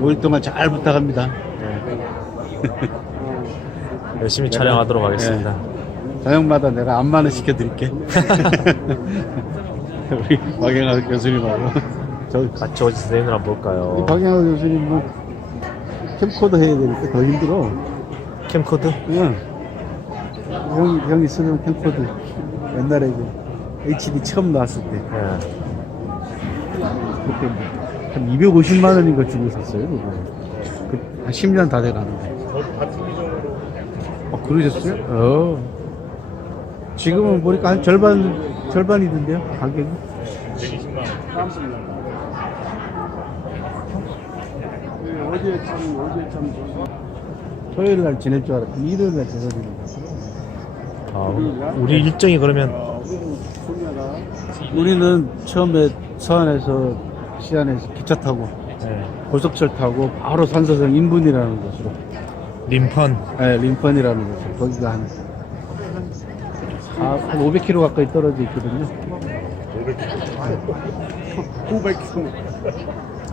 5일 동안 잘 부탁합니다. 열심히 촬영하도록 하겠습니다. 저녁마다 내가 안마는 시켜드릴게. 우리 박영하 교수님하고 같이 어디서 내느라 볼까요? 박영하 교수님은 캠코더 해야 되니까 더 힘들어. 캠코드? 응. 형이 쓰는 캠코더 옛날에 HD 처음 나왔을 때 네. 그때 한 250만 원인가 주고 샀어요. 그거. 한 10년 다 돼가는데. 그러셨어요? 지금은 보니까 한 절반이던데요, 가격이? 어제 참 토요일 날 지낼 줄 알았더니 일요일 날 지내는 우리 일정이 그러면 우리는 처음에 서안에서 시안에서 기차 타고 고속철 타고 바로 산서성 인분이라는 곳으로 림펀. 네, 림펀이라는 곳으로 거기가 한 500km 가까이 떨어져 있거든요. 500km.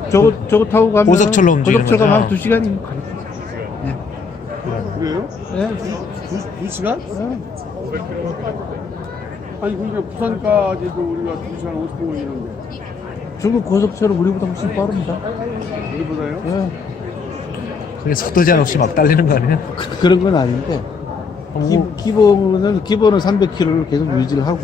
저거 타고 가면 고속철로 움직이는 고속철 가면 한 거죠? 2시간이면 가겠죠. 네. 그래요? 네. 2시간? 아니 그러니까 부산까지도 우리가 2시간 50분 걸리는데 중국 고속철은 우리보다 훨씬 빠릅니다. 우리보다요? 네. 그게 속도 제한 없이 막 달리는 거 아니에요? 그런 건 아닌데 기본은 300km를 계속 유지를 하고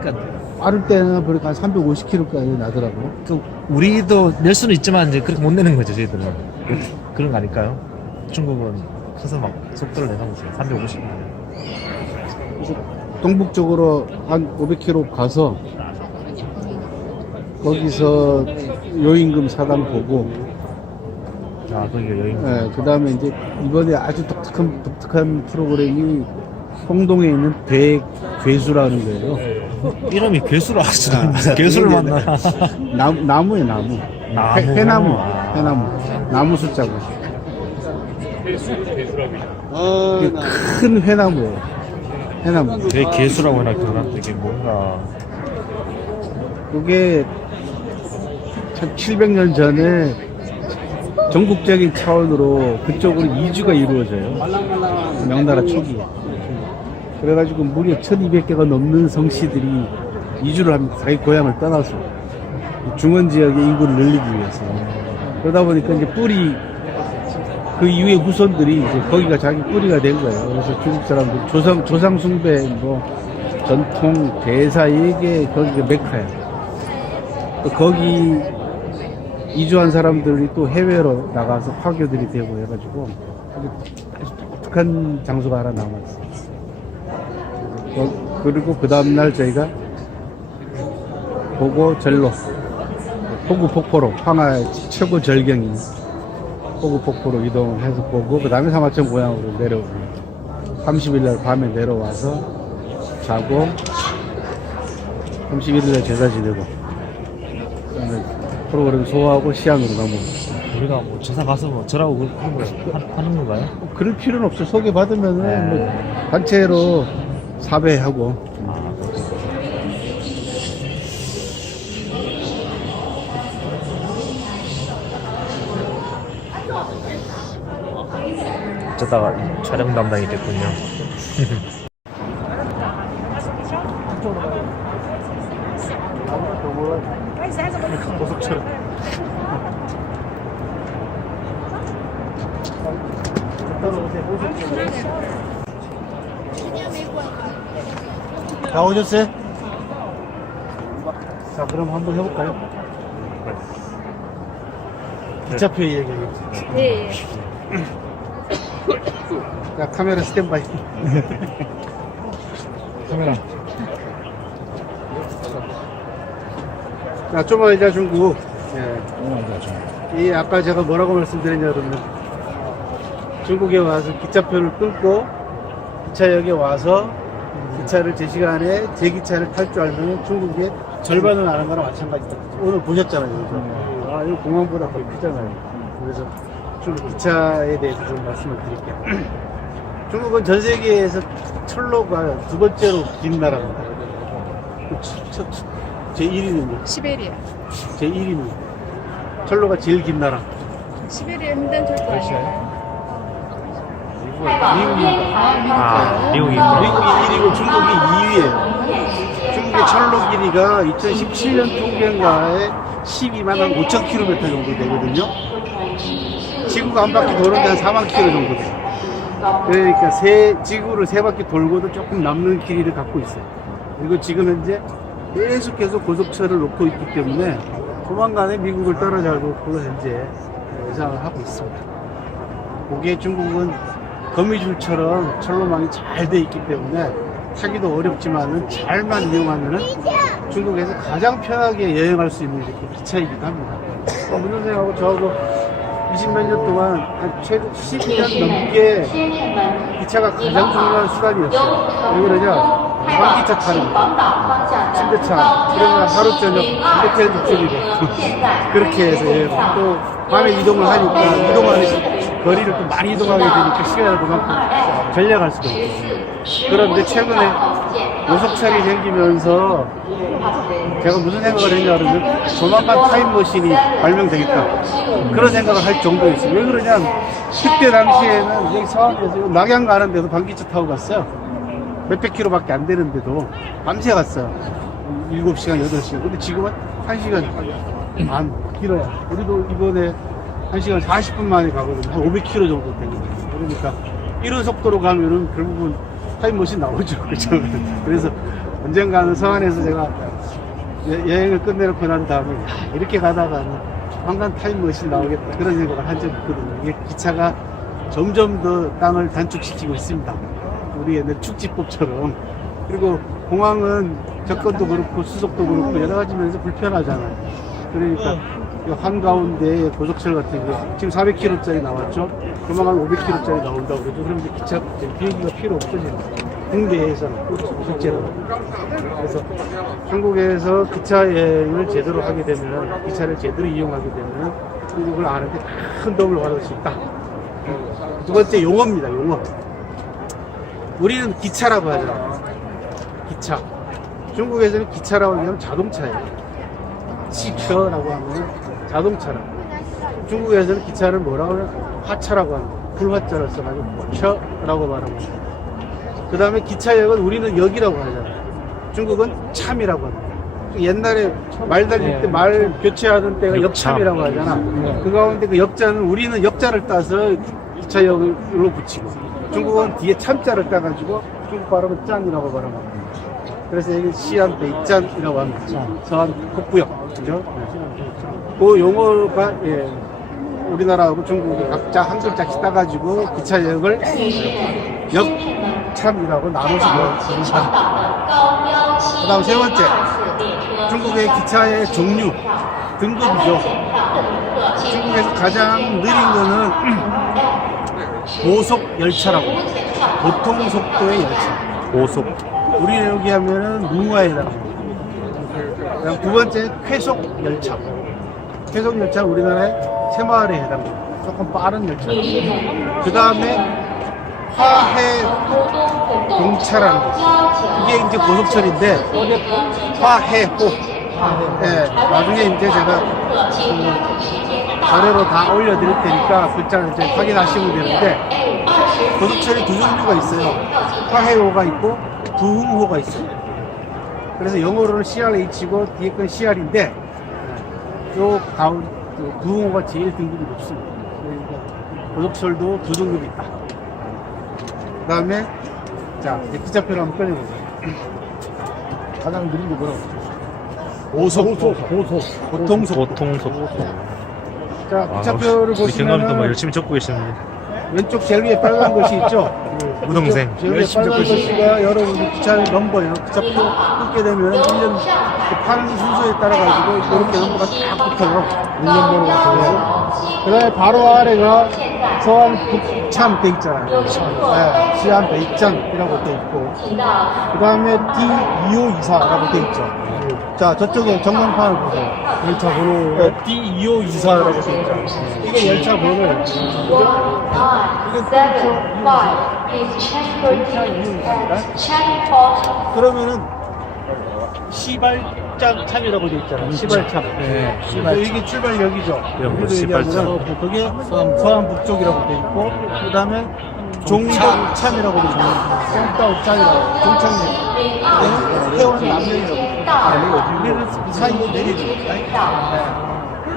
그러니까 빠를 때는 보니까 한 350km까지 나더라고요. 우리도 낼 수는 있지만 이제 그렇게 못 내는 거죠, 저희들은. 그런 거 아닐까요? 중국은 커서 막 속도를 내는 거죠. 350. 동북쪽으로 한 500km 가서 거기서 요임금 사당 보고 거기가 여행. 네, 그 다음에 이제 이번에 아주 독특한 프로그램이 홍동에 있는 괴수라는 거예요. 이름이 괴수로 하시죠. 괴수를 만나라. 나무에 나무. 회나무. 나무 숫자고. 큰 회나무예요. 회나무. 왜 괴수라고 해놨구나. 되게 뭔가. 그게 1700년 전에 전국적인 차원으로 그쪽으로 이주가 이루어져요. 명나라 초기에. 그래가지고 무려 1200개가 넘는 성씨들이 이주를 합니다. 자기 고향을 떠나서. 중원 지역의 인구를 늘리기 위해서. 그러다 보니까 이제 그 이후에 후손들이 이제 거기가 자기 뿌리가 된 거예요. 그래서 중국 사람들 조상 숭배, 전통, 대사, 이게 거기가 메카예요. 또 거기 이주한 사람들이 또 해외로 나가서 화교들이 되고 해가지고 아주 독특한 장소가 하나 남았어요. 그리고 그 다음날 저희가 보고 포구 폭포로 황하의 최고 절경인 포구 폭포로 이동을 해서 보고 그 다음에 사마천 고향으로 내려오고 30일날 밤에 내려와서 자고 31일날 제사 지내고 그다음에 프로그램 소화하고 시안으로 넘어오고. 우리가 뭐 제사 가서 뭐 저라고 그런 거 하는 건가요? 그럴 필요는 없어요. 소개받으면은 단체로 사배하고. 어쩌다가 촬영 담당이 됐군요. 고속철. 다 오셨어요? 자, 그럼 한번 해볼까요? 기차표 얘기하겠지. 네. 자, 카메라 스탠바이. 카메라. 자, 좀만 이제 중국. 이 아까 제가 뭐라고 말씀드렸냐 그러면 중국에 와서 기차표를 끊고 기차역에 와서 기차를 제 시간에 제 기차를 탈 줄 알면 중국에 절반은 아는 거랑 마찬가지다. 오늘 보셨잖아요. 이거 공항보다 더 크잖아요. 그래서 중국 기차에 대해서 좀 말씀을 드릴게요. 중국은 전 세계에서 철로가 두 번째로 긴 나라입니다. 제 1위는요? 시베리아. 제 1위는 철로가 제일 긴 나라. 시베리아 횡단철도 아니에요? 아, 미국이. 미국이 1위고 중국이 2위예요. 중국의 철로 길이가 2017년 통계인가에 12만 한 5천 킬로미터 정도 되거든요. 지구가 한 바퀴 도는데 한 4만 킬로 정도 돼요. 그러니까 지구를 세 바퀴 돌고도 조금 남는 길이를 갖고 있어요. 그리고 지금 현재 계속 고속철을 놓고 있기 때문에 조만간에 미국을 따라잡을 것으로 현재 예상을 하고 있습니다. 거기에 중국은 거미줄처럼 철로망이 잘 돼 있기 때문에 타기도 어렵지만은 잘만 이용하면은 중국에서 가장 편하게 여행할 수 있는 게 기차이기도 합니다. 문선생하고 저하고 20몇 년 동안 한 최소 12년 넘게 기차가 가장 중요한 수단이었어요. 왜 그러냐? 전기차 타는 거, 침대차, 그러면 하루 저녁 호텔 독점이고 그렇게 해서 또 밤에 이동을 하니까 이동하는 거리를 또 많이 이동하게 되니까 시간을 그만큼 전략할 수가 있고. 그런데 최근에 고속철이 생기면서 제가 무슨 생각을 했냐 그러면 조만간 타임머신이 발명되겠다 그런 생각을 할 정도였어요. 왜 그러냐면 그때 당시에는 여기 서울에서 낙양 가는 데도 방기차 타고 갔어요. 몇백 킬로밖에 안 되는데도 밤새 갔어요. 7시간, 8시간. 근데 지금은 1시간 반 길어요. 우리도 이번에 1시간 40분 만에 가거든요. 한 500km 정도 되거든요. 그러니까 이런 속도로 가면은 결국은 타임머신 나오죠. 그죠? 그래서 언젠가는 서안에서 제가 여행을 끝내놓고 난 다음에 이렇게 가다가는 조만간 타임머신 나오겠다. 그런 생각을 한 적이 있거든요. 이게 기차가 점점 더 땅을 단축시키고 있습니다. 우리 옛날 축지법처럼. 그리고 공항은 접근도 그렇고 수속도 그렇고 여러 가지 면에서 불편하잖아요. 그러니까 이 한가운데 고속철 같은 게 지금 400km짜리 나왔죠. 조만간 500km짜리 나온다고 그러죠. 그럼 이제 기차 비행기가 필요 없어지는 거예요. 국내에서는 실제로. 그래서 한국에서 기차 여행을 제대로 하게 되면, 기차를 제대로 이용하게 되면 한국을 아는데 큰 도움을 받을 수 있다. 두 번째 용어입니다. 용어. 우리는 기차라고 하잖아요. 기차. 중국에서는 기차라고 하면 자동차예요. 치표라고 하면 자동차라고. 중국에서는 기차를 뭐라고 하면 화차라고 합니다. 불화자를 써가지고 셔라고 말하고. 그 다음에 기차역은 우리는 역이라고 하잖아요. 중국은 참이라고 합니다. 옛날에 말 달릴 때 말 교체하던 때가 역참이라고 하잖아. 그 가운데 그 역자는 우리는 역자를 따서 기차역으로 붙이고, 중국은 뒤에 참자를 따가지고 중국 발음은 짠이라고 발음합니다. 그래서 여기 시안 베이짠이라고 합니다. 서안 북부역. 그죠? 그 용어가, 예, 우리나라하고 중국이 각자 한 글자씩 따가지고 기차역을 역참이라고 나눠서 부릅니다. 그 다음 세 번째. 중국의 기차의 종류, 등급이죠. 중국에서 가장 느린 거는 고속 열차라고 합니다. 보통 속도의 열차. 고속. 우리 여기 하면은 무화에 해당합니다. 그다음 두 번째 쾌속 열차. 쾌속 열차 우리나라의 새마을에 해당합니다. 조금 빠른 열차. 그 다음에 화해 공차라는 거. 이게 이제 고속철인데 화해호. 예, 나중에 이제 제가 자료로 다 올려드릴 테니까 글자를 이제 확인하시면 되는데, 고속철이 두 종류가 있어요. 화해호가 있고 부흥호가 있어요. 그래서 영어로는 CRH고 뒤에 건 CR인데, 요 가운 부흥호가 제일 등급이 높습니다. 그러니까 고속철도 두 등급이 있다. 그 다음에 자, 이제 기차표를 한번 꺼내보세요. 가장 느린 게 뭐라고 그러죠? 고속. 보통속. 자, 기차표를 우리 경감도 뭐 보시면 열심히 적고 계시는데. 왼쪽 제일 위에 빨간 것이 있죠? 우동생. 제일 위에 빨간 것이가 여러분들 기차 넘버예요. 기차표 끊게 되면 1년 파는 순서에 따라가지고 이렇게 넘버가 딱 붙어요. 1년번호가 들어요. 그 다음에 바로 아래가 서안 북참 돼 있잖아요. 네, 시안 베이짠이라고 돼 있고, 그 다음에 D2524라고 돼 있죠. 자, 저쪽에 전광판을 보세요. 열차 번호. 네, D2524라고 돼 있죠. 이게 열차 번호예요. 그러면은 시발 참이라고 돼 있잖아요. 시발참. 네. 이게 출발역이죠. 여기 우리도 시발참. 얘기하면 그게 서안 북쪽이라고 돼 있고, 그 다음에 종덕참이라고 돼 있고, 송따오참이라고, 종착역. 태원 남역이라고. 우리는 그 사이에 내리죠.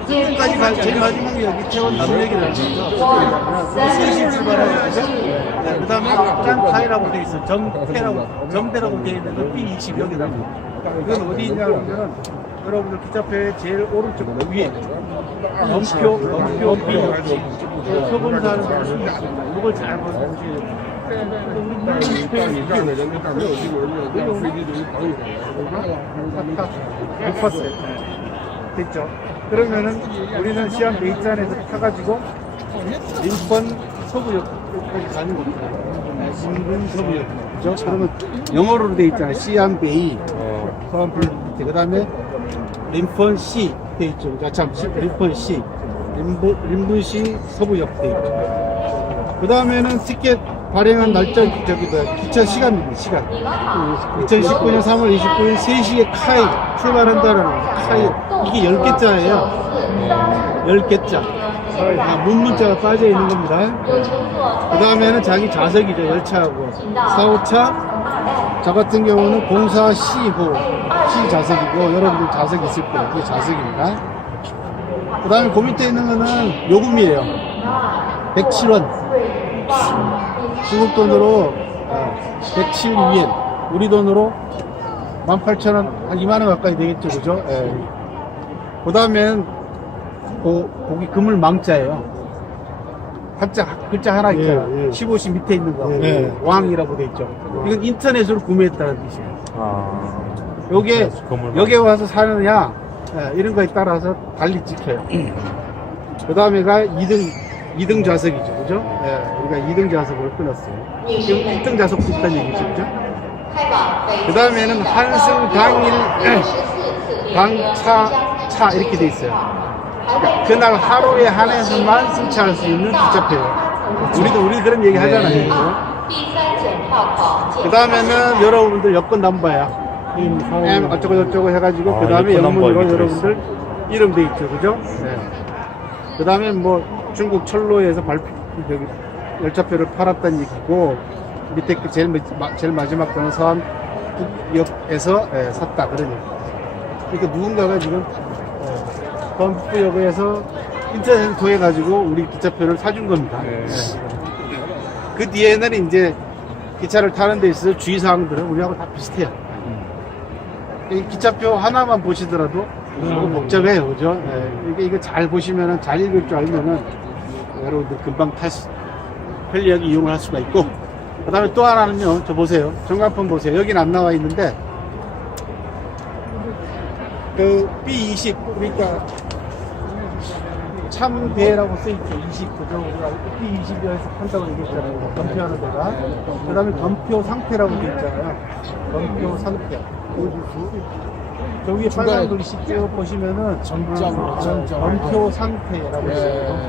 지금까지 제일 마지막에 여기 태원 남역이라는 거죠. 3시 출발하죠. 네, 그 다음에 짠타이라고 돼 있어. 점대라고 돼 있는 거 P20 여기다. 이건 어디 있냐면 여러분들 기차표의 제일 오른쪽 위에 넘표 P20 표본사는 P20 이걸 잘 보세요. 못 봤어요. 됐죠? 그러면은 우리는 시안 베이짠에서 타가지고 림번 서부역까지 가는 겁니다. 림번 서부역. 그죠? 그러면 영어로 돼 있잖아요. 시안 베이. 서안 플 밑에. 그 다음에 림번 시 돼 있죠. 림번 시. 림번 시 서부역 돼 있죠. 그 다음에는 티켓 발행한 날짜, 기차 시간입니다. 시간. 2019년 3월 29일 3시에 카이 출발한다라는 거예요. 카이. 이게 10개자예요. 10개자. 문문자가 빠져 있는 겁니다. 그 다음에는 자기 좌석이죠. 열차하고. 4호차. 저 같은 경우는 04 C호. C 좌석이고, 여러분들 좌석이 있을 거예요. 그게 좌석입니다. 그 다음에 그 밑에 있는 거는 요금이에요. 107원. 중국 돈으로 107위엔, 우리 돈으로 18,000원, 한 2만원 가까이 되겠죠, 그죠? 예. 그 다음엔 거기 그물 망자예요. 글자 하나 있잖아. 15시 밑에 있는 거. 왕이라고 돼 있죠. 이건 인터넷으로 구매했다는 뜻이에요. 요게 여기에 와서 사느냐, 이런 거에 따라서 달리 찍혀요. 그 다음에가 2등 좌석이죠, 그죠? 우리가 2등 좌석을 끊었어요. 지금 1등 좌석도 있다는 얘기죠, 그죠? 그 다음에는 한승 당일, 차, 이렇게 돼 있어요. 그날 하루에 한해서만 승차할 수 있는 기차표예요. 우리도 그런 얘기 하잖아요. 그 다음에는 여러분들 여권 넘버야. 어쩌고 해가지고, 그 다음에 영문으로 여러분들 이름 돼 있죠, 그죠? 그 다음에 뭐, 중국 철로에서 열차표를 팔았다는 얘기고, 밑에 제일 마지막 거는 서안북역에서 샀다, 그런 얘기. 그러니까 누군가가 지금 서안북역에서 인터넷을 통해가지고 우리 기차표를 사준 겁니다. 그 뒤에는 이제 기차를 타는 데 있어서 주의사항들은 우리하고 다 비슷해요. 이 기차표 하나만 보시더라도 조금 복잡해요, 그죠? 이거 잘 보시면은, 잘 읽을 줄 알면은, 여러분들 금방 편리하게 이용을 할 수가 있고, 그 다음에 또 하나는요, 저 보세요. 전광판 보세요. 여긴 안 나와 있는데, 그 B20, 그러니까, 참배라고 써있죠. 20, 그죠? 우리가 B20에서 판다고 얘기했잖아요. 검표하는 데가. 그 다음에 검표 상태라고 되어 있잖아요. 검표 상태. 저기 빨간 글씨 쭉 보시면은 검표 상태라고 있어요.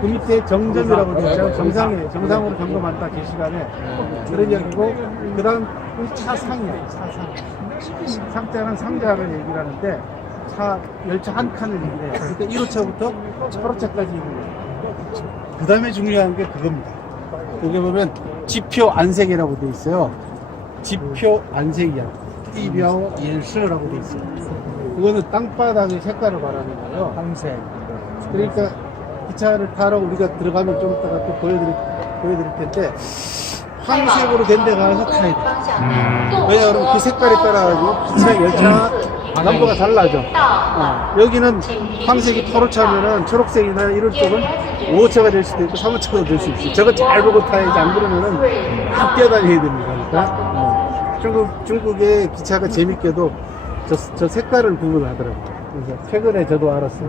그 밑에 정점이라고 되어 있잖아요. 정상이에요. 정상으로 점검한다, 게시간에. 그런 얘기고, 그 다음 차상이에요. 차상. 상자는 상자를 얘기를 하는데, 열차 한 칸을 얘기를 해요. 그러니까 1호차부터 8호차까지 얘기를 해요. 그 다음에 중요한 게 그겁니다. 여기 보면 지표 안색이라고 되어 있어요. 지표 안색이야. 띠벼 옌스라고 돼 있어요. 그거는 땅바닥의 색깔을 말하는 거예요. 황색. 그러니까 기차를 타러 우리가 들어가면 좀 이따가 또 보여드릴 텐데, 황색으로 된 데 가서 타야 돼. 왜냐하면 그 색깔에 따라가지고 기차 열차 넘버가 달라져. 여기는 황색이 8호차면은 초록색이나 이럴 쪽은 5호차가 될 수도 있고 3호차가 될 수 있어요. 저거 잘 보고 타야지, 안 그러면은 막 뛰어다녀야 됩니다. 그러니까 중국의 기차가 재밌게도 저 색깔을 구분하더라고요. 그래서 최근에 저도 알았어요.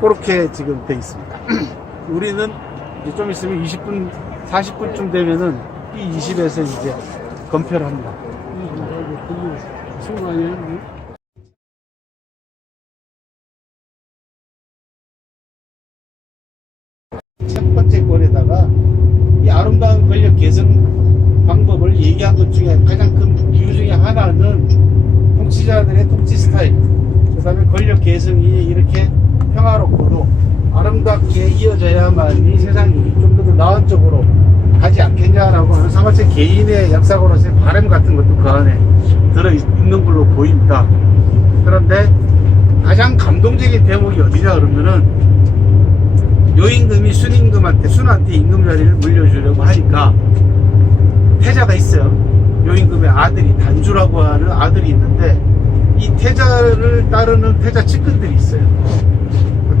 그렇게 지금 돼 있습니다. 우리는 이제 좀 있으면 20분, 40분쯤 되면은 이 20에서 이제 검표를 합니다. 친구 아니에요? 첫 번째 권에다가 이 아름다운 권력 개선 방법을 얘기한 것 중에 가장 큰 이유 중에 하나는 통치자들의 통치 스타일, 그 다음에 권력 계승이 이렇게 평화롭고도 아름답게 이어져야만이 세상이 좀 더 나은 쪽으로 가지 않겠냐라고 하는 사마천 개인의 역사고로서의 바람 같은 것도 그 안에 들어있는 걸로 보입니다. 그런데 가장 감동적인 대목이 어디냐 그러면은 요임금이 순한테 임금 자리를 물려주려고 하니까 태자가 있어요. 요임금의 아들이 단주라고 하는 아들이 있는데 이 태자를 따르는 태자 측근들이 있어요.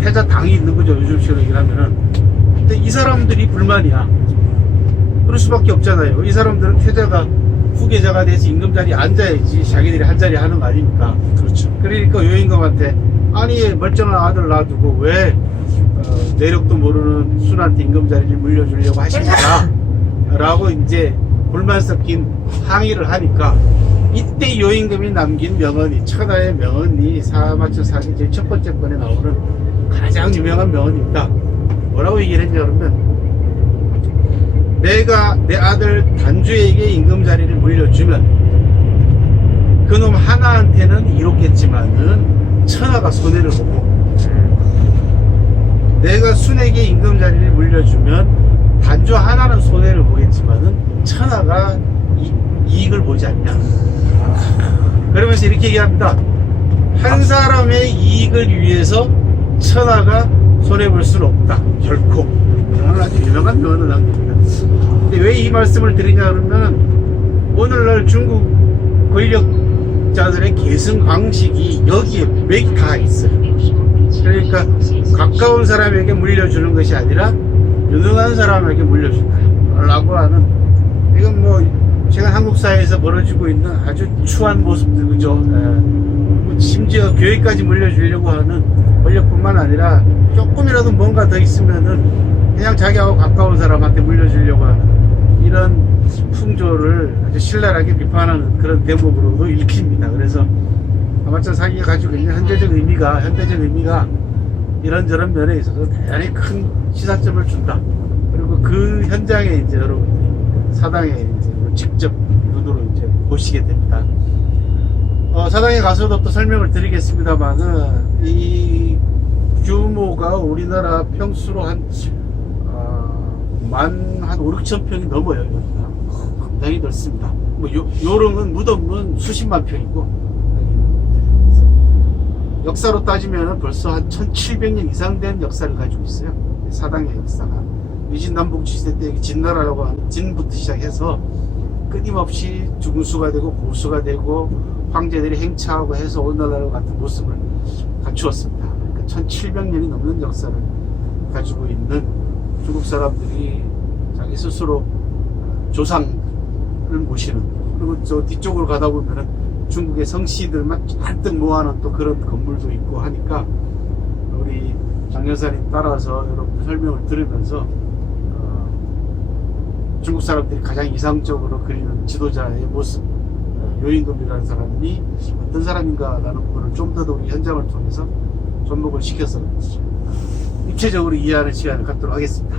태자 당이 있는 거죠, 요즘식으로 얘기하면은. 근데 이 사람들이 불만이야. 그럴 수밖에 없잖아요. 이 사람들은 태자가 후계자가 돼서 임금 자리에 앉아야지 자기들이 한 자리 하는 거 아닙니까? 그렇죠. 그러니까 요임금한테 아니 멀쩡한 아들 놔두고 왜 내력도 모르는 순한테 임금 자리를 물려주려고 하십니까? 라고 이제 불만 섞인 항의를 하니까 이때 요임금이 남긴 명언이, 천하의 명언이 사마천 사기 제일 첫 번째 번에 나오는 가장 유명한 명언입니다. 뭐라고 얘기를 했냐 그러면 내가 내 아들 단주에게 임금 자리를 물려주면 그놈 하나한테는 이롭겠지만은 천하가 손해를 보고 내가 순에게 임금 자리를 물려주면 단주 하나는 손해를 보겠지만은 천하가 이익을 보지 않냐. 그러면서 이렇게 얘기합니다. 한 사람의 이익을 위해서 천하가 손해볼 수는 없다. 결코. 이건 아주 유명한 명언을 남깁니다. 근데 왜 이 말씀을 드리냐 그러면 오늘날 중국 권력자들의 계승 방식이 여기에 맥이 다 있어요. 그러니까 가까운 사람에게 물려주는 것이 아니라 유능한 사람에게 물려준다 라고 하는, 이건 뭐 최근 한국 사회에서 벌어지고 있는 아주 추한 모습들, 그죠? 심지어 교회까지 물려주려고 하는 권력뿐만 아니라 조금이라도 뭔가 더 있으면은 그냥 자기하고 가까운 사람한테 물려주려고 하는 이런 풍조를 아주 신랄하게 비판하는 그런 대목으로도 읽힙니다. 그래서 사마천 사기가 가지고 있는 현대적 의미가 이런저런 면에 있어서 대단히 큰 시사점을 준다. 그리고 그 현장에 이제 여러분들이 사당에 이제 직접 눈으로 이제 보시게 됩니다. 사당에 가서도 또 설명을 드리겠습니다만은 이 규모가 우리나라 평수로 한 5,6천 평이 넘어요. 여기가 굉장히 넓습니다. 뭐 요령은 무덤은 수십만 평이고, 역사로 따지면 벌써 한 1700년 이상 된 역사를 가지고 있어요. 사당의 역사가 위진남북 시대 때 진나라라고 하는 진부터 시작해서 끊임없이 중수가 되고 고수가 되고 황제들이 행차하고 해서 오늘날 같은 모습을 갖추었습니다. 그러니까 1700년이 넘는 역사를 가지고 있는 중국 사람들이 자기 스스로 조상을 모시는, 그리고 저 뒤쪽으로 가다 보면은 중국의 성씨들만 잔뜩 모아놓은 또 그런 건물도 있고 하니까 우리 장 여사님 따라서 여러분 설명을 들으면서 중국 사람들이 가장 이상적으로 그리는 지도자의 모습, 요임금이라는 사람이 어떤 사람인가 라는 부분을 좀 더 우리 현장을 통해서 접목을 시켜서 입체적으로 이해하는 시간을 갖도록 하겠습니다.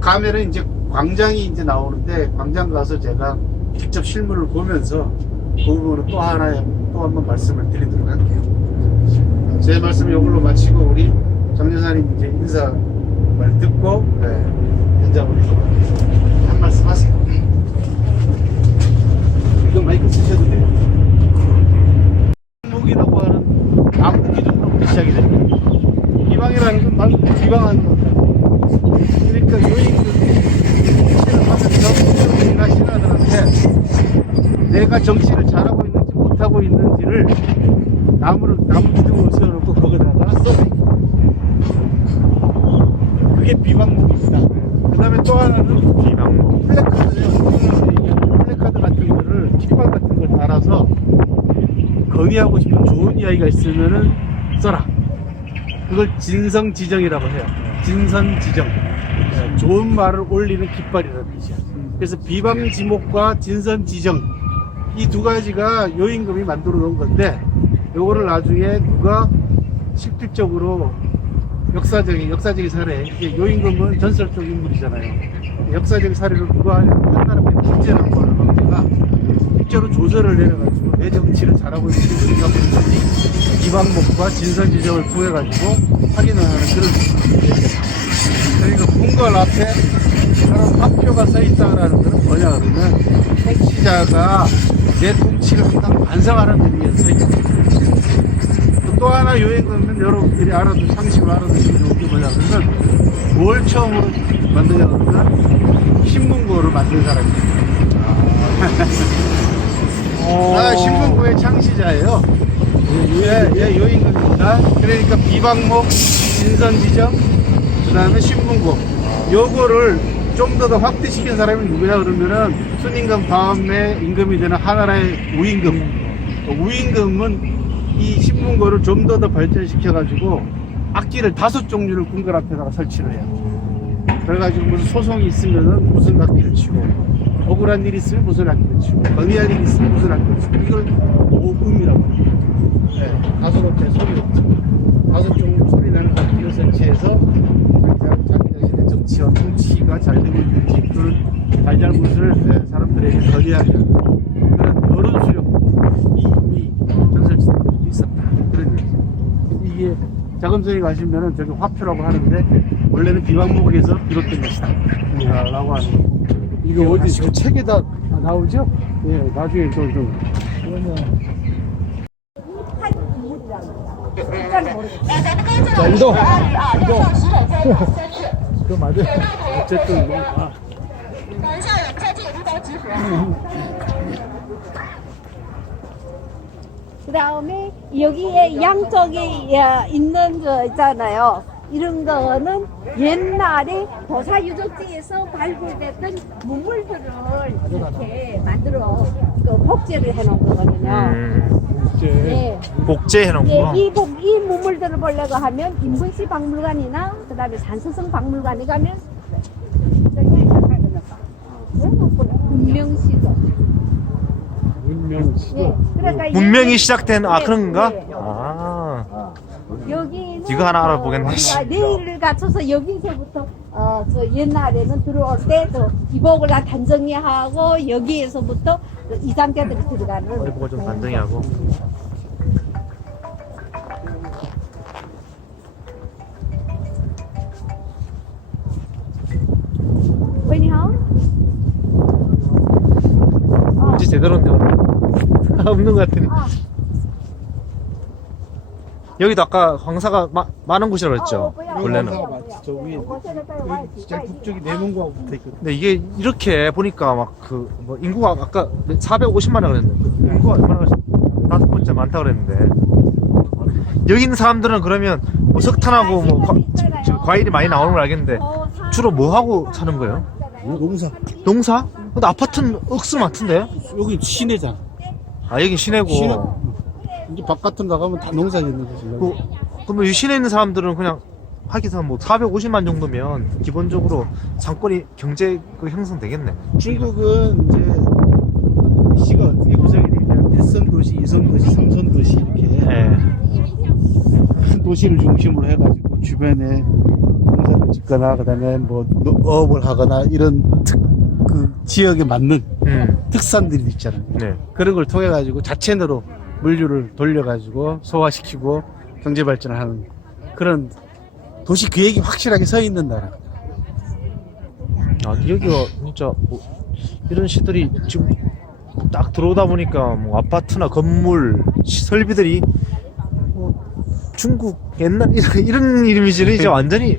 가면은 이제 광장이 이제 나오는데, 광장 가서 제가 직접 실물을 보면서 그 부분은 또 한 번 말씀을 드리도록 할게요. 제 말씀을 이걸로 마치고 우리 장 여사님 이제 인사 말 듣고 현장으로 이동할게요. 한 말씀 하세요. 이거 마이크 쓰셔도 돼요. 목이라고 하는 나무 기둥으로부터 시작이 됩니다. 비방이라는 건 말 비방하는 겁니다. 그러니까 요임금이 정치를 하면서 신하들한테 내가 정치를 잘하고 있는지 못하고 있는지를 나무 기둥으로 세워놓고 거기다가 써버립니다. 그게 비방목입니다. 그 다음에 또 하나는 비방목 플래카드예요. 플래카드 같은 거를 깃발 같은 걸 달아서 건의하고 싶은 좋은 이야기가 있으면은 써라. 그걸 진성지정이라고 해요. 진선지정. 좋은 말을 올리는 깃발이라는 뜻이야. 그래서 비방지목과 진선지정, 이 두 가지가 요임금이 만들어 놓은 건데, 요거를 나중에 누가 실질적으로 역사적인 사례, 이게 요임금은 전설적 인물이잖아요. 역사적인 사례로 누가 하냐면 한나라 김제라고 하는 황제가 실제로 조서를 내려가지고 내 정치를 잘하고 있는 우리가 보는지 이방목과 진선 지적을 통해 가지고 확인을 하는 그런 얘기입니다. 그러니까 궁궐 앞에 저런 화표가 써 있다라는 것은 뭐냐 그러면 통치자가 내 통치를 한다고 반성하는 의미에서 써 있다. 또 하나 요인은 여러분들이 알아도 상식으로 알아두시는 게 뭐냐 그러면 뭘 처음으로 만드냐 그러면 신문고를 만든 사람입니다. 신문고의 창시자예요. 예, 요인입니다. 그러니까 비방목, 진선지정, 그 다음에 신문고. 요거를 좀 더 확대시킨 사람이 누구냐 그러면은 순임금 다음에 임금이 되는 하나라의 우임금. 우임금은 이 신문고를 좀 더 발전시켜가지고 악기를 5종류를 궁궐 앞에다가 설치를 해요. 그래가지고 무슨 소송이 있으면은 무슨 악기를 치고, 억울한 일이 있으면 무슨 악기를 치고, 건의할 일이 있으면 무슨 악기를 치고, 이걸 오음이라고 합니다. 네, 5번째 소리, 5종류 소리 나는 악기를 설치해서 자기 자신의 정치와 통치가 잘 되고 있는지 그 잘잘못을 사람들에게 건의하게 하는 그런 여론 수용이 이미 전설시대에 있었다. 그런 얘기죠. 이게 자금성에 가시면은 저기 화표라고 하는데 원래는 비방목에서 비롯된 것이다 라고 하는 거. 이거 어디 저 책에다 나오죠? 예, 나중에 좀 자, 이동. 그거 맞아요. 어쨌든 뭐, 그 다음에 여기에 양쪽에 있는 거 있잖아요. 이런 거는 옛날에 도사 유적지에서 발굴됐던 문물들을 이렇게 만들어 그 복제를 해놓은 거거든요. 예. 복제해놓은 예, 거. 이 문물들을 보려고 하면 인분시 박물관이나 그 다음에 산서성 박물관에 가면 문명시도. 문명시. 예, 그러니까 문명이 시작된 네, 그런가? 네. 여기는 이거 하나 알아보겠네. 내일을 갖춰서 여기서부터 저 옛날에는 들어올 때 저 기복을 다 단정히 하고 여기에서부터 그 이장자들이 들어가는. 머리 보고 좀 단정히 하고. 왜냐? 뭔지 제대로 없는 것 같은데. 여기도 아까 황사가 많은 곳이라고 했죠. 원래는. 저 위에 제일 북쪽이 내문고하고 붙어있거든요. 근데 이게 이렇게 보니까 막 그 뭐 인구가 아까 450만이라고 그랬는데 인구가 얼마나 5번째 많다고 그랬는데 여기 있는 사람들은 그러면 뭐 석탄하고 뭐 과일이 많이 나오는 걸 알겠는데 주로 뭐 하고 사는 거예요? 농사. 농사? 근데 아파트는 억수로 많던데? 여기 시내잖아. 아 여긴 시내고. 시내. 이제 바깥으로 나가면 다 농사짓는 거지. 그러면 이 시내에 있는 사람들은 그냥 하기서 뭐 450만 정도면 기본적으로 상권이 경제 형성되겠네. 중국은 이제 시가 어떻게 구성이 되냐면 1선 도시, 2선 도시, 3선 도시 이렇게 네. 큰 도시를 중심으로 해가지고 주변에 농사를 짓거나 그다음에 뭐 어업을 하거나 이런 그 지역에 맞는 특산들이 있잖아요. 네. 그런 걸 통해 가지고 자체로 물류를 돌려가지고 소화시키고 경제 발전을 하는 그런 도시 계획이 확실하게 서 있는 나라. 아 여기가 진짜 뭐 이런 시들이 지금 딱 들어오다 보니까 뭐 아파트나 건물 설비들이 뭐 중국 옛날 이런 이미지는 이제 완전히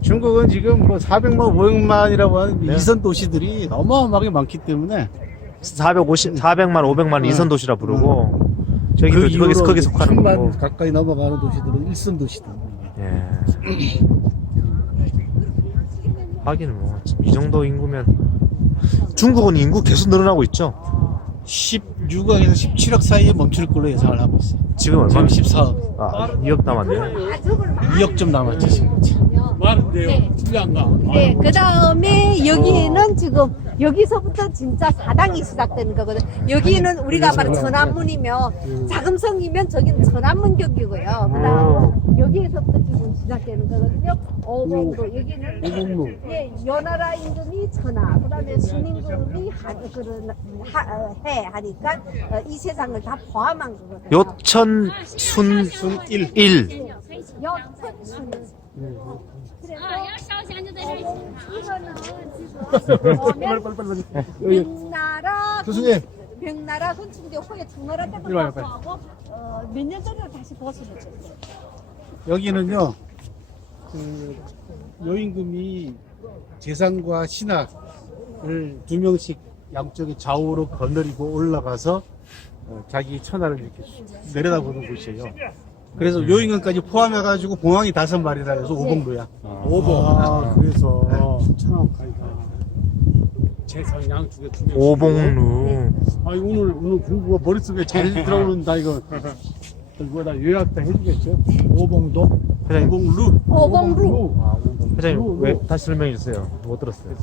중국은 지금 뭐 400만, 500만이라고 하는 네. 이선 도시들이 어마어마하게 많기 때문에 400만, 500만 이선 도시라 부르고 저기도 이후로 거기 속하는 1000만 거고. 가까이 넘어가는 도시들은 일선 도시다. 예. 하긴 뭐 이 정도 인구면 중국은 인구 계속 늘어나고 있죠. 16억에서 17억 사이에 멈출 걸로 예상을 하고 있어요. 지금 지금 얼마? 14억. 아 2억 남았네요. 2억 좀 남았지 지금. 많은데요. 틀리한가? 네, 그 다음에 여기는 지금 여기서부터 진짜 사당이 시작되는 거거든. 여기는 우리가 말하는 천안문이며 자금성이면 저기는 천안문격이고요. 그다음 여기에서부터 지금 시작되는 거거든요. 오봉도 여기는 오봉로. 예, 연하라 임금이 천하, 그다음에 순임금이 해 하니까 이 세상을 다 포함한 거거든요. 요천 순일 여천순. 그래서 要烧香就在这儿。 이거는 지금 명나라 교수님. 명나라 건축대 후에 청나라 때부터 이리 와요, 빨리. 하고 몇 년 전에 다시 보수했어요. 여기는요, 여임금이 재산과 신하를 2명씩 양쪽에 좌우로 거느리고 올라가서 자기 천하를 이렇게 내려다보는 곳이에요. 그래서 요인근까지 포함해가지고 봉황이 5마리라 해서 오봉로야. 오봉. 아, 그래서 천하까지가 재산 양쪽에 2명. 오봉루. 아, 오늘 공부가 머릿속에 잘 들어오는다, 이거. 이거다 요약 다 해주겠죠? 오봉도? 회장님. 오봉루? 오봉루. 회장님 왜 다시 설명해 주세요. 못 들었어요.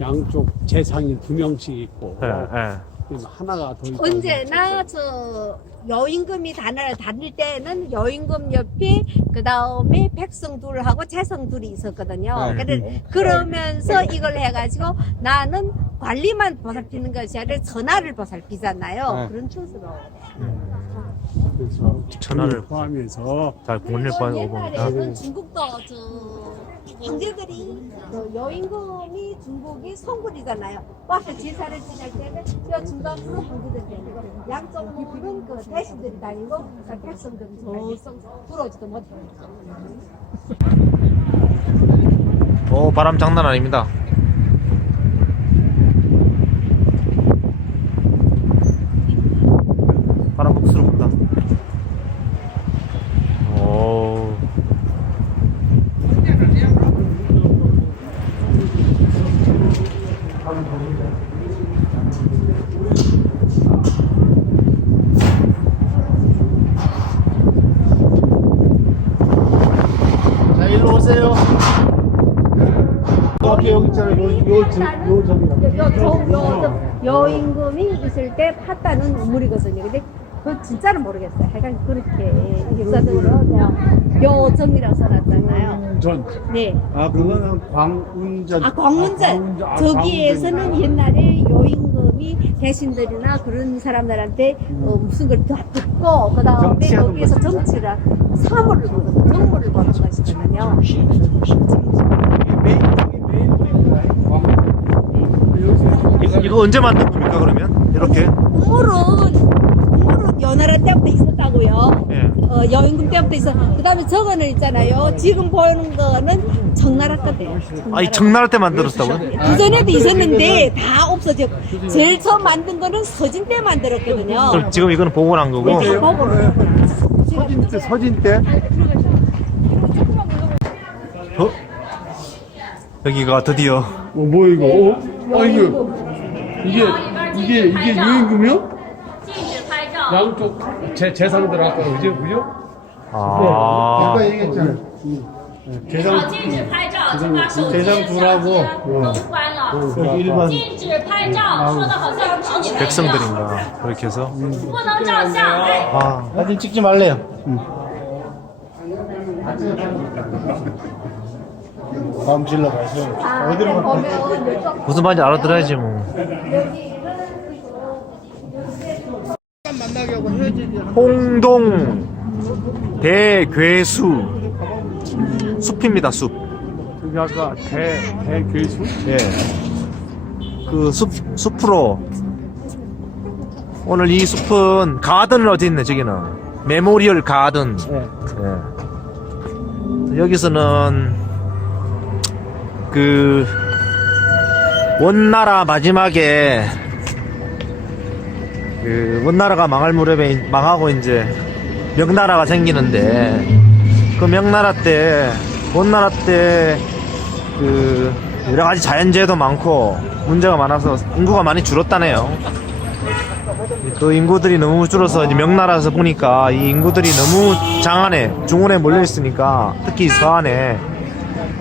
양쪽 재상이 2명씩 있고 예, 예. 그래서 하나가 더 있고 언제나 저 여임금이 다닐 때는 여임금 옆에 그 다음에 백성 둘하고 재성 둘이 있었거든요. 그러면서 이걸 해가지고 나는 관리만 보살피는 것이 아니라 전하를 보살피잖아요. 그런 뜻으로. 그래서 천하를 포함해서 잘 공원을 봐요. 옛날에는 중국도 저 황제들이 여임금이 중국이 성군이잖아요. 와서 제사를 지낼 때는 저 중간으로 황제들이 다니고 양쪽 부분은 그 대신들이 다니고 백성들이 저성 들어오지도 못해요. 오, 바람 장난 아닙니다. 바람 복수로 분다. 오. 자 일로 오세요. 여기 있잖아요. 여임금이 있을 때 팠다는 우물이거든요. 근데 그 진짜는 모르겠어요. 하여간 그렇게 역사적으로 여정이라고 써놨잖아요. 전. 네. 아 그거는 광운전. 광운전. 저기에서는 옛날에 여임금이 대신들이나 그런 사람들한테 무슨 걸 다 듣고 그 다음에 거기에서 정치를 사물을 보는 정물을 보는 것이거든요. 이거 언제 만든 겁니까 그러면? 이렇게? 우물은 연하라 때부터 있었다고요. 예. 여임금 때부터 있어. 그 다음에 저거는 있잖아요. 지금 보이는 거는 청나라 때예요. 아, 이 청나라 때 만들었다고요? 이전에도 있었는데 다 없어졌고 제일 처음 만든 거는 서진 때 만들었거든요. 그럼 지금 이거는 복원한 거고. 서진 때? 어? 여기가 드디어 뭐 이거? 이게 유임금이요? 禁止拍照。 양쪽 재산들 아까 그죠? 아, 아까 얘기했잖아요. 好，禁止拍照，请把手机、相机都关了。 일반 禁止拍照，说的好像是你们一样。 백성들인가 그렇게 해서. 不能照相，哎。 아, 사진 찍지 말래요. 다음 질러 가세요. 어디로 갈까요? 무슨 말인지 알아들어야지 뭐. 홍동 대괴수 숲입니다. 숲. 여기 아까 대괴수? 예. 그 숲으로 오늘 이 숲은 가든은 어디 있네 저기는 메모리얼 가든. 예. 여기서는 그 원나라 마지막에 그 원나라가 망할 무렵에 망하고 이제 명나라가 생기는데 그 명나라 때 원나라 때 그 여러 가지 자연재해도 많고 문제가 많아서 인구가 많이 줄었다네요. 그 인구들이 너무 줄어서 이제 명나라에서 보니까 이 인구들이 너무 장안에 중원에 몰려 있으니까 특히 서안에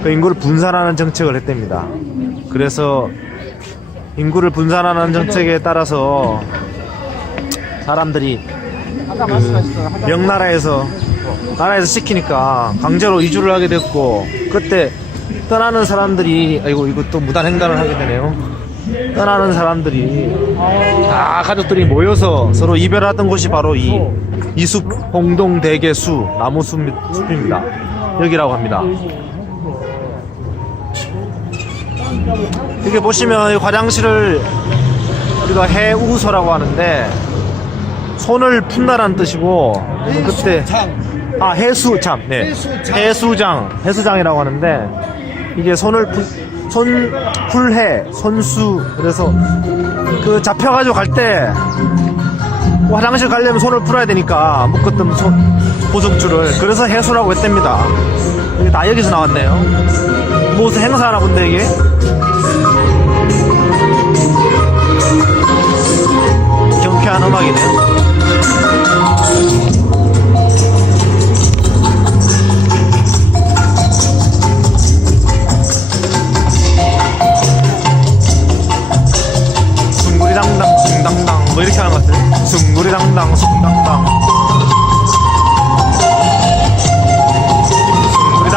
그 인구를 분산하는 정책을 했답니다. 그래서 인구를 분산하는 정책에 따라서 사람들이 명나라에서 나라에서 시키니까 강제로 이주를 하게 됐고, 그때 떠나는 사람들이, 아이고 이거 또 무단횡단을 하게 되네요. 떠나는 사람들이 다 가족들이 모여서 서로 이별하던 곳이 바로 이 숲, 홍동대게수 나무숲입니다. 여기라고 합니다. 이렇게 보시면 이 화장실을 우리가 해우소라고 하는데, 손을 푼다라는 뜻이고, 그때 해수장, 네, 해수장이라고 하는데, 이게 손풀해, 손수. 그래서 그 잡혀가지고 갈 때 화장실 가려면 손을 풀어야 되니까 묶었던 보석줄을, 그래서 해수라고 했답니다. 이게 다 여기서 나왔네요. 무슨 행사하나 본데 이게. 경쾌한 음악이네요. 숭구리당당 숭당당 뭐 이렇게 하는 것 같아요. 숭구리당당 숭당당 숭구리당당 숭당당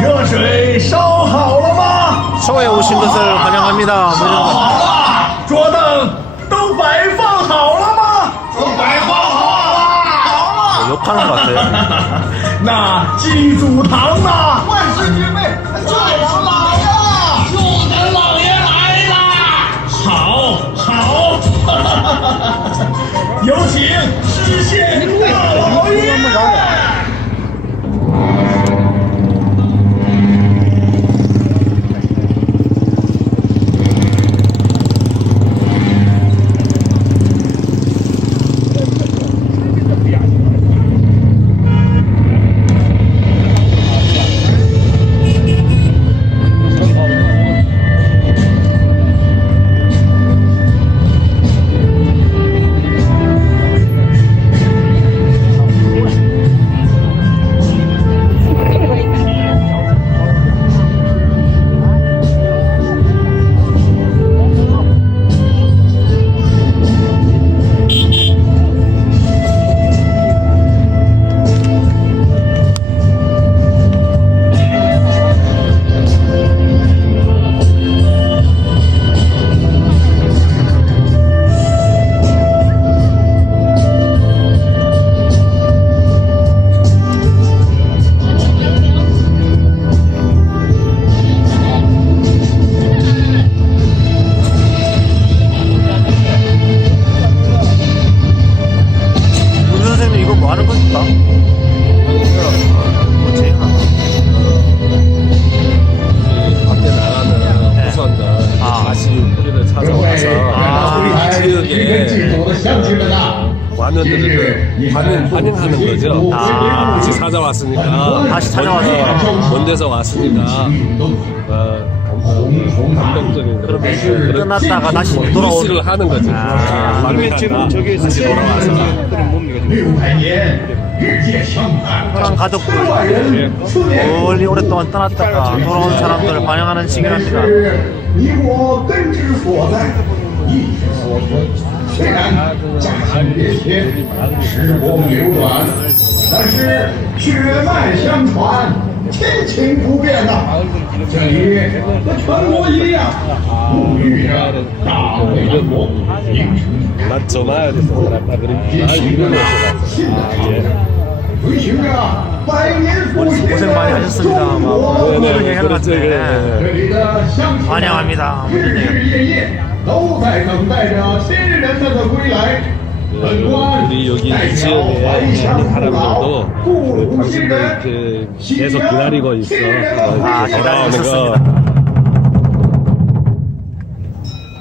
热水烧好了吗？ 쇼에 오신 것을 환영합니다. 뭐 이런 거. 好了。桌凳都摆放好了吗？都摆放好了。 욕하는 것 같아요. 那祭祖堂呢？万岁君位，救咱老爷了！救咱老爷来啦！好，好，有请知县大老爷。 환영하는 거죠. 다시 찾아왔으니까. 다시 찾아와서. 먼 데서 왔으니까. 감동적인 그런 끝났다가 다시 돌아오는. 돌아오기를 하는 거죠. 그러면 지금 저기에서 다시 돌아와서. 그런 가족들 멀리 오랫동안 떠났다가 돌아온 사람들을 환영하는 시기랍니다. 你我根之所在，意之所存。虽然家兴变迁，时光流转，但是血脉相传，亲情不变呐。这里和全国一样，沐浴着大魏的国，英雄 난 전화해야 돼서 그랬다 그러니까 이걸履行着百年复兴 고생 많이 하셨습니다. 막 이런 얘기 하는 것 같은데 这里的乡亲们 환영합니다. 日日夜夜都在等待着亲人们的归来。本官 우리 여기 代 이 表 지역에 怀 많은 乡父老 사람들도 故土新 당신들 人 이렇게 계속 기다리고 있어. 아, 기다리고 있었습니다.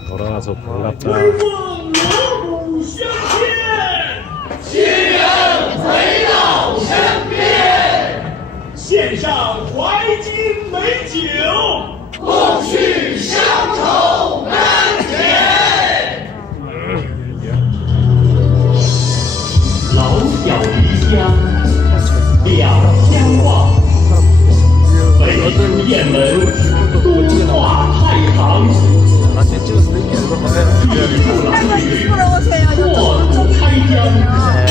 돌아와서 반갑다. 奉锣鼓相牵，亲人回到身边，献上怀金美酒，共叙乡愁难填。老雁门，东华太堂， 나중에 찍었을 때 이거 보면 할머니 부러우세요.祸不开江， 네.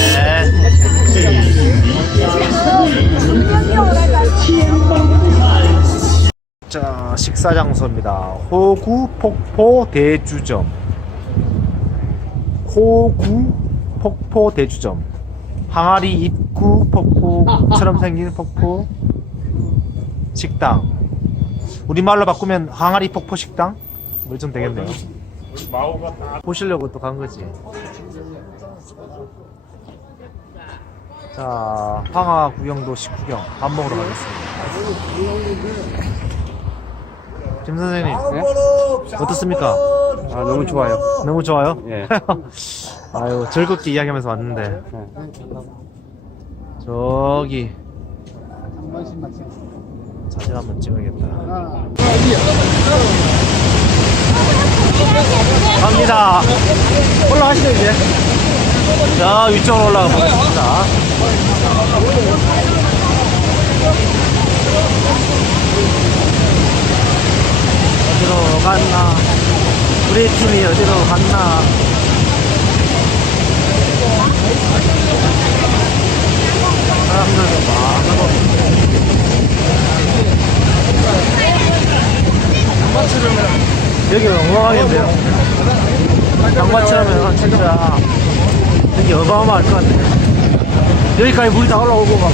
千帆不散。 자, 식사 장소입니다. 호구 폭포 대주점. 호구 폭포 대주점. 항아리 입구 폭포처럼 생긴 폭포 식당. 우리말로 바꾸면 항아리 폭포 식당? 뭐 좀 되겠네요. 보시려고 또 간 거지. 자, 황하 구경도 식구경 밥 먹으러 가겠습니다. 김 선생님, 어떻습니까? 아, 너무 좋아요. 너무 좋아요? 예. 아유, 즐겁게 이야기하면서 왔는데. 저기 사진 한번 찍어야겠다. 갑니다. 올라가시죠 이제. 자, 위쪽으로 올라가 보겠습니다. 어디로 갔나? 우리 팀이 어디로 갔나? 사람들도 많고. 여기 엉망하겠는데요? 장마철이면 진짜 여기 어마어마할 것 같네. 여기까지 물이 다 올라오고 막.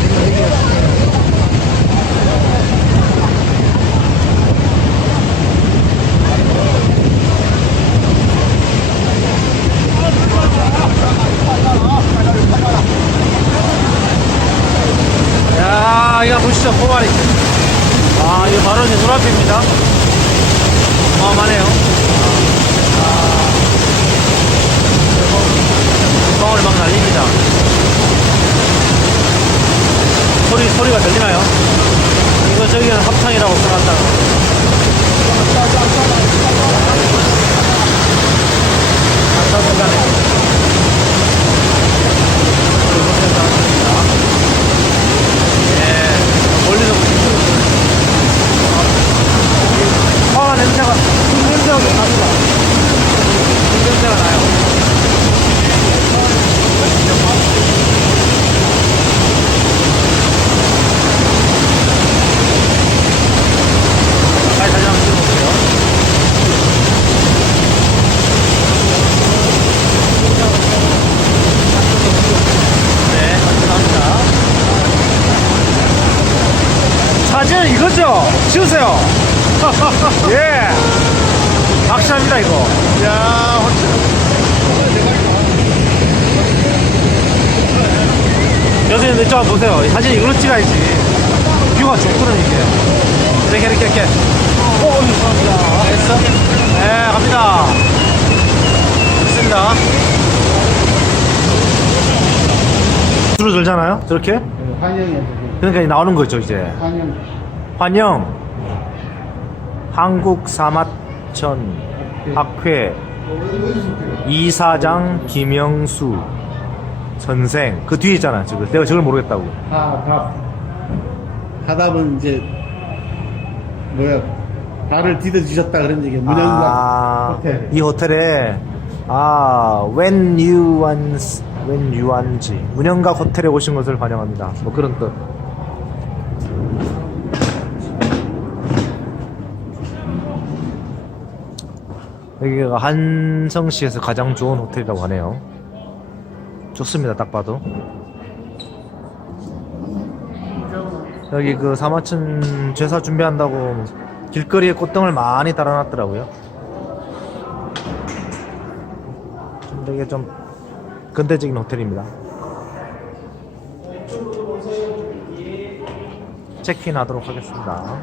야, 이거 보시죠, 포마리. 아, 이거 바로 제 눈앞입니다. 어마어마하네요. 방울 막 날립니다. 소리가 들리나요? 이거 저기는 합창이라고 생각한다. 멀리서 아, 냄새가 납니다. 냄새가 나요. 다시 한번 찍어볼게요. 네, 감사합니다. 사진은 이거죠? 치우세요. 예. 박수합니다, 이거. 야, 여기는 이쪽 한번 보세요. 사진 이걸로 찍어야지. 뷰가 좋거든, 이게. 이렇게. 오, 감사합니다. 됐어? 네, 갑니다. 좋습니다. 줄을 들잖아요? 저렇게? 환영이에요. 그러니까 나오는 거죠, 이제. 환영. 환영. 한국 사마천 학회 이사장 김영수 선생. 그 뒤에 있잖아, 지금. 내가 저걸 모르겠다고. 하답은 이제 뭐야, 발을 디뎌주셨다 그런 얘기야. 문영각 호텔. 이 호텔에 when you want 문영각 호텔에 오신 것을 환영합니다. 뭐 그런 뜻. 여기가 한성시에서 가장 좋은 호텔이라고 하네요. 좋습니다, 딱 봐도. 여기 그 사마천 제사 준비한다고 길거리에 꽃등을 많이 달아놨더라고요. 좀 되게 좀 근대적인 호텔입니다. 체크인 하도록 하겠습니다.